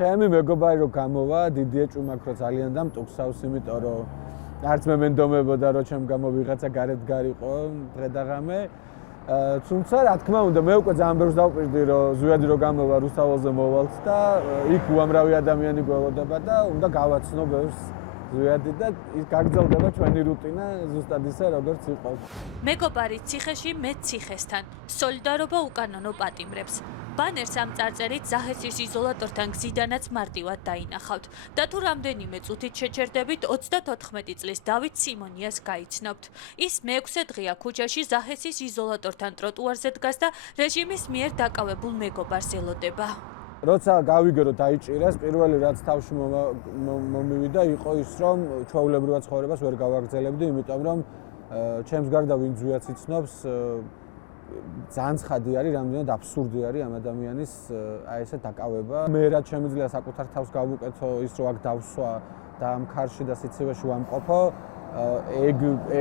ჩემი მეგობარი რო გამოვა, დიდია ჭუმაქ რო ძალიან დამტუქსავს, იმიტომ რომ არც მე მენდომებოდა რომ ჩემ გამო ვიღაცა გარეთ გარიყო დღე და ღამე. თუმცა რა თქმა უნდა, მე უკვე ძალიან ბევრს დავპირდი რომ ზვიადი რო გამოვა რუსთაველზე მოვალთ და იქ უამრავი ადამიანი გველოდება და უნდა გავაცნო ბევრს ზვიადი და ის გაგრძელდება ჩვენი რუტინა ზუსტად ისე როგორც იყო. მეგობარი ციხეში მე ციხესთან. სოლიდარობა უკანონო პატიმრებს. ბანერს ამ წარწერით ზაჰესის იზოლატორთან გზიდანაც მარტივად დაინახავთ და თუ რამდენიმე წუთით შეჩერდებით 34 წლის დავით სიმონიას გაიცნობთ. ის მე-6 დღეა ქუჩაში ზაჰესის იზოლატორთან ტროტუარზე დგას და რეჟიმის მიერ დაკავებულ მეგობარს ელოდება. როცა გავიგე რომ დაიჭირეს, პირველი რაც თავში მომივიდა იყო ის რომ ჩვეულებრივად ცხოვრებას ვერ გავაგრძელებდი, იმიტომ რომ ჩემს გარდა ვინც ზვიადს იცნობს, ძალიან ცხადი არის, რამდენად აბსურდი არის ამ ადამიანის აი ესე დაკავება. მე რაც შემიძლია საკუთარ თავს გავუკეთო, ის რომ აქ დავსვა და ამ ქარში და სიცივეში ვამყოფო,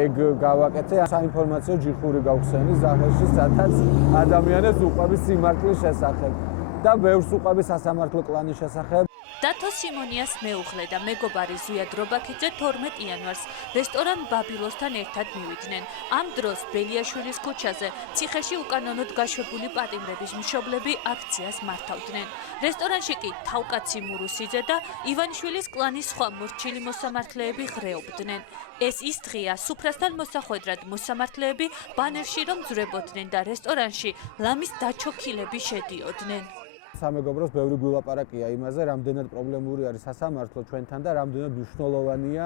ეგ გავაკეთე. საინფორმაციო ჯიხური გავხსენი ზაჰესში, სადაც ადამიანებს უყვების სიმართლის შესახებ და ბევრს უყვების სასამართლო კლანის შესახებ. დათო სიმონიას მეუღლე და მეგობარი ზვიად რობაქიძე 12 იანვარს რესტორან ბაბილოსთან ერთად მივიდნენ. ამ დროს ბელიაშვილის ქუჩაზე ციხეში უკანონოდ გაშვებული პატიმრების მშობლები აქციას მართავდნენ. რესტორანში კი თავკაცი მურუსიძე და ივანიშვილის კლანის სხვა მორჩილი მოსამართლეები ღრეობდნენ. ეს ის დღეა, სუფრასთან მოსახვედრად მოსამართლეები ბანერში რომ ძვრებოდნენ და რესტორანში ლამის დაჩოქილები შედიოდნენ. სამეგობროს ბევრი გულაპარაკია იმაზე, რამდენად პრობლემური არის სასამართლო ჩვენთან და რამდენად მნიშვნელოვანია,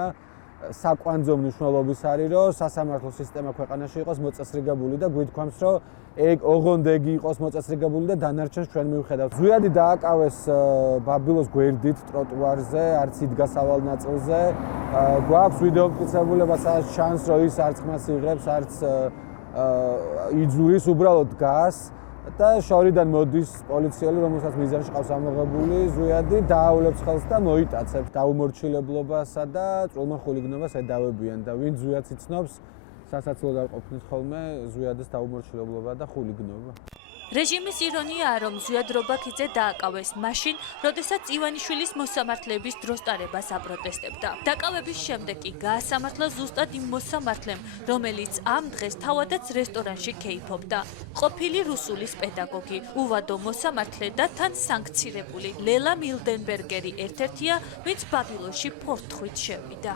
საკვანძო მნიშვნელობის არის, რომ სასამართლო სისტემა ქვეყანაში იყოს მოწესრიგებული და გვითქვამს, რომ ოღონდ ეგ იყოს მოწესრიგებული და დანარჩენს ჩვენ მივხედავთ. ზვიადი დააკავეს ბაბილოს გვერდით ტროტუარზე, არც იდგა სავალ ნაწილზე. გვაქვს ვიდეო მტკიცებულება, სადაც ჩანს, რომ ის არც ხმას იღებს, არც იძურის, უბრალოდ დგას. და შორიდან მოდის პოლიციელი, რომელსაც მიზანში ყავს ამოღებული ზვიადი, დააავლებს ხელს და მოიტაცებს დაუმორჩილებლობასა და წვრილმა ხულიგნობას ედავებიან და ვინ ზვიადს იცნობს, სასაცილოდ არ ყოფნის ხოლმე ზვიადის დაუმორჩილებლობა და ხულიგნობა. რეჟიმის ირონიაა, რომ ზვიად რობაქიძე დააკავეს მაშინ, როდესაც ივანიშვილის მოსამართლეების დროს ტარებას აპროტესტებდა. დაკავების შემდეგ კი გაასამართლა ზუსტად იმ მოსამართლემ, რომელიც ამ დღეს თავადაც რესტორანში ქეიფობდა. ყოფილი რუსულის პედაგოგი, უვადო მოსამართლე და თან სანქცირებული ლელა მილდენბერგერი ერთ-ერთია, ვინც ბაბილონში ფორთხვით შევიდა.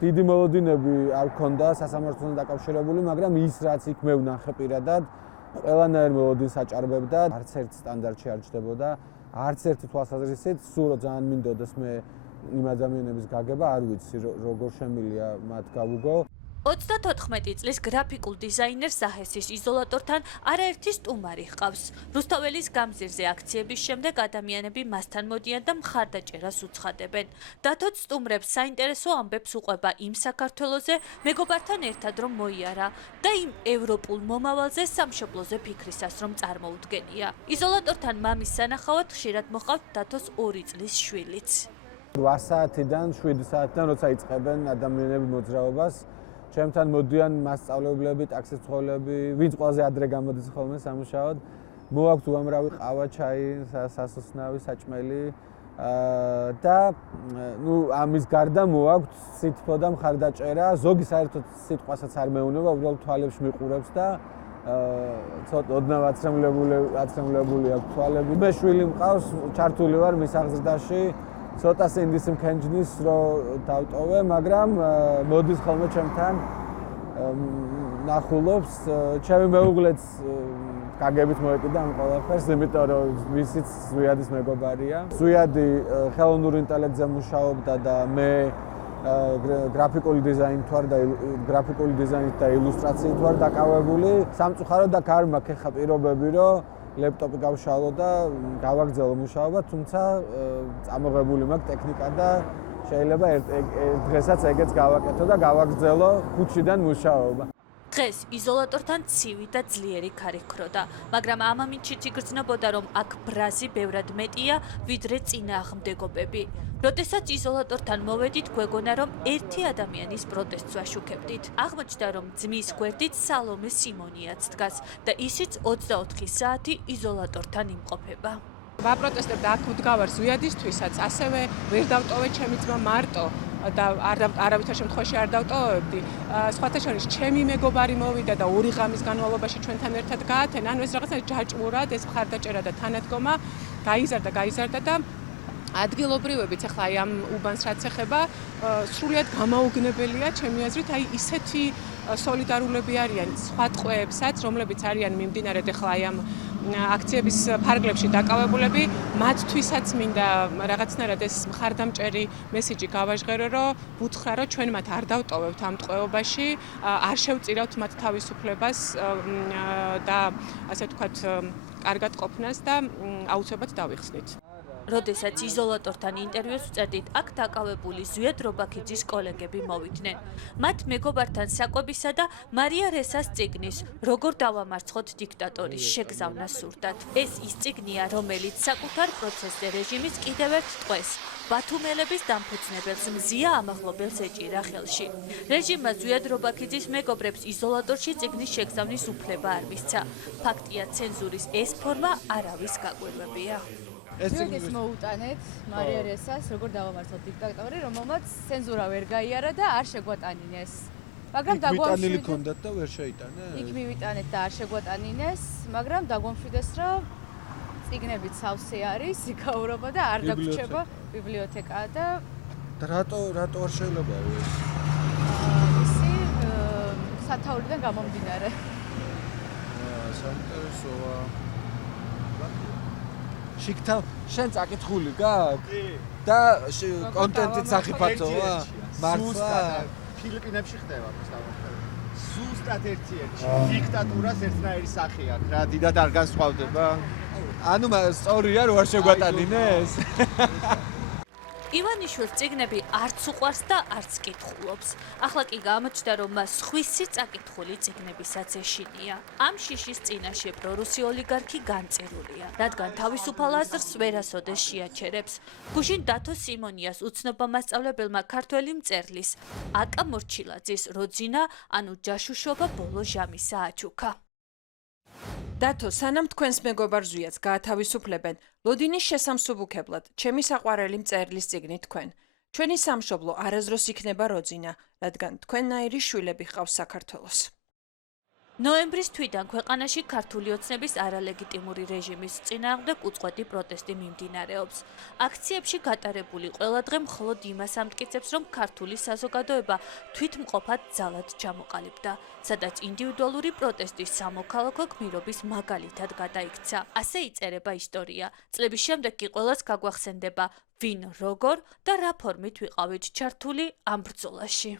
დიდი მოლოდინები არ ქონდა სასამართლოსთან დაკავშირებული, მაგრამ ის რაც იქ მე ვნახე პირადად, ყველანაირ მოლოდინს აჭარბებდა, არც ერთ სტანდარტში არ ჩდებოდა, არც ერთი თვალსაზრისით, სულ რომ ძალიან მინდოდეს მე იმ ადამიანების გაგება, არ ვიცი როგორ შემილია მათ გავუგო. 34 წლის გრაფიკულ დიზაინერს ზაჰესის იზოლატორთან არაერთი სტუმარი ჰყავს. რუსთაველის გამზირზე აქციების შემდეგ ადამიანები მასთან მოდიან და მხარდაჭერას უცხადებენ. დათოთ სტუმრებს საინტერესო ამბებს უყვება იმ საქართველოზე, მეგობართან ერთად რომ მოიარა და იმ ევროპულ მომავალზე სამშობლოზე ფიქრისას რომ წარმოუდგენია. იზოლატორთან მამის სანახავად ხშირად მოყავთ დათოს 2 წლის შვილიც. 8 საათიდან 7 საათიდან როცა იწყებენ ადამიანები მოძრაობას, ჩემთან მოდიან მასწავლებლები, ტაქსისმცხოვრებლები, ვინც ყველაზე ადრე გამოდის ხოლმე სამუშაოდ. მოაქვთ უამრავი ყავა, ჩაი, სასუსნავი, საჭმელი და ამის გარდა მოაქვთ სითბო და მხარდაჭერა. ზოგი საერთოდ სიტყვასაც არ მეუნება, უბრალოდ თვალებში მიყურებს და ცოტა ოდნავ აცრემლებული აქვს თვალები. მე შვილი მყავს, ჩართული ვარ მის აღზრდაში. ცოტა სინდის მქენჯნის რომ დავტოვე, მაგრამ მოდის ხოლმე ჩემთან ნახულობს. ჩემი მეუღლეც გაგებით მოეკიდა ამ ყველაფერს, იმიტომ რომ ვისიც ზვიადის მეგობარია. ზვიადი ხელოვნურ ინტელექტზე მუშაობდა და მე გრაფიკული დიზაინით ვარ და გრაფიკული დიზაინით და ილუსტრაციით ვარ დაკავებული. სამწუხაროდ აქ არ მაქვს ხა პირობები, რომ ლეპტოპი გავშალო და გავაგრძელო მუშაობა, თუმცა წამოღებული მაქვს ტექნიკა და შეიძლება დღესაც ეგეც გავაკეთო და გავაგრძელო ქუჩიდან მუშაობა. დღეს იზოლატორთან ცივი და ძლიერი ქარი ქროდა, მაგრამ ამამინჩიც იგრძნობოდა, რომ აქ ბრაზი ბევრად მეტია, ვიდრე წინააღმდეგობები. როდესაც იზოლატორთან მოვედით, გვეგონა, რომ ერთი ადამიანის პროტესტს ვაშუქებდით. აღმოჩნდა, რომ ძმის გვერდით სალომე სიმონიაც დგას და ისიც 24 საათი იზოლატორთან იმყოფება. ვაპროტესტებდა აქ ვდგავარ ზვიადისთვისაც, ასევე ვერ დავტოვე ჩემი ძმა მარტო და არავითარ შემთხვევაში არ დავტოვებდი. სხვათა შორის ჩემი მეგობარი მოვიდა და 2 ღამის განმავლობაში ჩვენთან ერთად გაათენა. ანუ ეს რაღაცა ჯაჭვურად, ეს მხარდაჭერა და თანადგომა გაიზარდა და ადგილობრივებიც ახლა აი ამ უბანს რაც ეხება, სრულიად გამაუგნებელია ჩემი აზრით, აი ისეთი სოლიდარულები არიან სხვა ტყვეებსაც, რომლებიც არიან მიმდინარედ ახლა აი ამ აქციების ფარგლებში დაკავებულები, მათთვისაც მინდა რაღაცნაირად ეს მხარდამჭერი მესიჯი გავაჟღერო, რომ ვუთხრა, რომ ჩვენ მათ არ დავტოვებთ ამ ტყვეობაში, არ შევწირავთ მათ თავისუფლებას და ასე ვთქვათ, კარგად ყოფნას და აუცილებლად დავიხსნით. როდესაც იზოლატორთან ინტერვიუს ვწერდით, აქ დაკავებული ზვიად რობაქიძის კოლეგები მოვიდნენ. მათ მეგობართან საკვებისა და მარია რესას წიგნის "როგორ დავამარცხოთ დიქტატორის" შეგზავნა სურდათ. ეს ის წიგნია, რომელიც საკუთარ პროცესზე რეჟიმის კიდევ ერთ ტყვეს, ბათუმელების დამფუძნებელს მზია ამაღლობელს ეჭირა ხელში. რეჟიმმა ზვიად რობაქიძის მეგობრებს იზოლატორში წიგნის შეგზავნის უფლება არ მისცა. ფაქტია, ცენზურის ეს ფორმა არავის გაკვირვებია. ეს მოუტანეთ მარია რესას, როგორ დავამარცხოთ დიქტატორი, რომელმაც ცენზურა ვერ გაიარა და არ შეგვატანინეს. მაგრამ დაგვამშვიდეთ. მიტანილი ქონდათ და ვერ შეიტანეს. იქ მივიტანეთ და არ შეგვატანინეს, მაგრამ დაგვამშვიდეს, რომ წიგნებით სავსე არის, იქაურობა და არ დაგვრჩება ბიბლიოთეკა და რატო არ შეიძლება ეს? ისი სათაურიდან გამომდინარე. საინტერესოა. შიქთავ, შენ წაკითხული გაქვს? და კონტენტით სახიფათოა? მართლა? ფილიპინებში ხდება მოსამართლე. ზუსტად ერთ-ერთი. დიქტატურას ერთნაირი სახე აქვს. რა დიდად არ განსხვავდება? ანუ სწორია რომ არ შეგვატანინეს? ივანიშვილს წიგნები არც უყვარს და არც კითხულობს. ახლა კი გამოჩნდა, რომ მას სხვისი წაკითხული წიგნებისაც ეშინია. ამ შიშის წინაშე პრორუსი ოლიგარქი განწირულია, რადგან თავისუფალ აზრს ვერასოდეს შეაჩერებს. გუშინ დათო სიმონიას უცნობმა მასწავლებელმა ქართველი მწერლის აკა მორჩილაძის როძინა, ანუ ჯაშუშობა ბოლო ჟამისა აჩუქა. დათო, სანამ თქვენს მეგობარ ზვიადს გაათავისუფლებენ, ლოდინის შესამსუბუქებლად, ჩემი საყვარელი მწერლის წიგნი თქვენ. ჩვენი სამშობლო არაზროს იქნება როძინა, რადგან თქვენნაირი შვილები ჰყავს საქართველოს. ნოემბრის თვიდან ქვეყანაში ქართული ოცნების არალეგიტიმური რეჟიმის წინააღმდეგ უწყვეტი პროტესტი მიმდინარეობს. აქციებში გატარებული ყველა დღე მხოლოდ იმას ამტკიცებს, რომ ქართული საზოგადოება თვითმყოფად ძალად ჩამოყალიბდა, სადაც ინდივიდუალური პროტესტის სამოქალაქო გმირობის მაგალითად გადაიქცა. ასე იწერება ისტორია. წლების შემდეგ კი ყველას გაგვახსენდება, ვინ, როგორ და რა ფორმით ვიყავით ჩართული ამ ბრძოლაში.